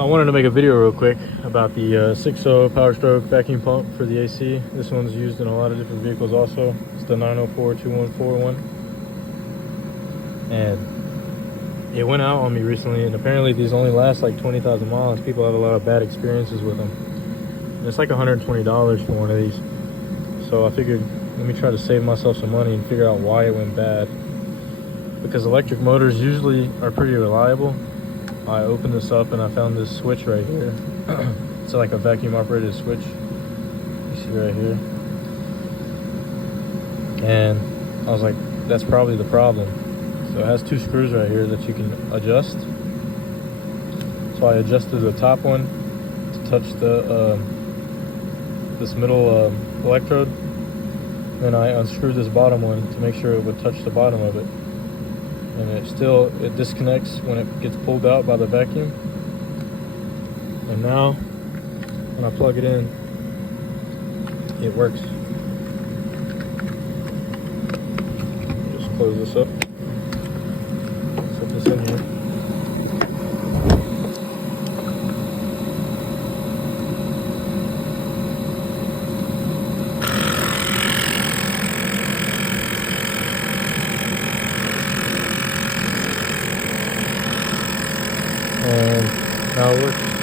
I wanted to make a video real quick about the 6.0 Powerstroke vacuum pump for the AC. This one's used in a lot of different vehicles also. It's the 904-214 one. And it went out on me recently, and apparently these only last like 20,000 miles. People have a lot of bad experiences with them. And it's like $120 for one of these. So I figured, let me try to save myself some money and figure out why it went bad. Because electric motors usually are pretty reliable. I opened this up and I found this switch right here. It's like a vacuum operated switch. You see right here. And I was like, that's probably the problem. So it has two screws right here that you can adjust. So I adjusted the top one to touch the this middle electrode. Then I unscrewed this bottom one to make sure it would touch the bottom of it. And it disconnects when it gets pulled out by the vacuum. And now when I plug it in, it works. Just close this up. Set this in here. And now it works.